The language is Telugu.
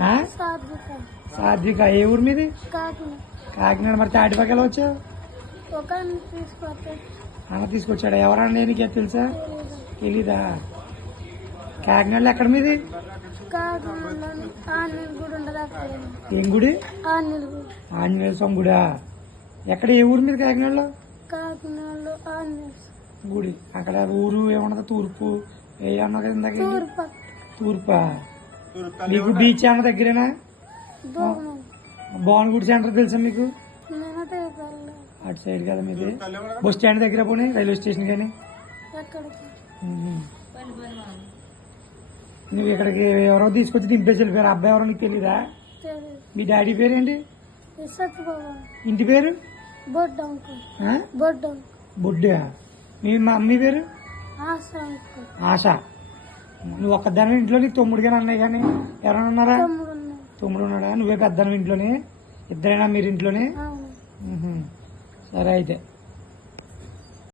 ఆ? సాత్విక ఏ ఊరు మీది? కాకినాడ. మరి తాటిపాకి ఎలా వచ్చావు? అన్న తీసుకొచ్చాడా? ఎవరన్నా నీకే తెలుసా? తెలీదా? కాకినాడలో ఎక్కడ మీది? ఏం గుడి? ఆంజనేయ స్వామి గుడా? ఎక్కడ ఏ ఊరు మీద కాకినాడలో? గుడి అక్కడ ఊరు ఏమన్నది? తూర్పు ఏమన్నా కదా ఇందాక? తూర్పా? మీకు బీచ్ అన్న దగ్గరేనా? భువనగుడి సెంటర్ తెలుసా మీకు? అటు సైడ్ కదా మీది. బస్ స్టాండ్ దగ్గర పోనీ, రైల్వే స్టేషన్ కానీ. నువ్వు ఇక్కడికి ఎవరో తీసుకొచ్చి దింపేసి వెళ్ళిపోయారు. అబ్బాయి ఎవరో నీకు తెలీదా? మీ డాడీ పేరేంటి? ఇంటి పేరు? బొడ్డా. మీ మమ్మీ పేరు? ఆశ. నువ్వు ఒక్కదాని ఇంట్లో నీకు తమ్ముడు కానీ అన్నయ్య కానీ ఎవరైనా ఉన్నారా? తమ్ముడు ఉన్నాడా? నువ్వే పెద్దను ఇంట్లోనే? ఇద్దరైనా మీరు ఇంట్లోనే? సరే అయితే.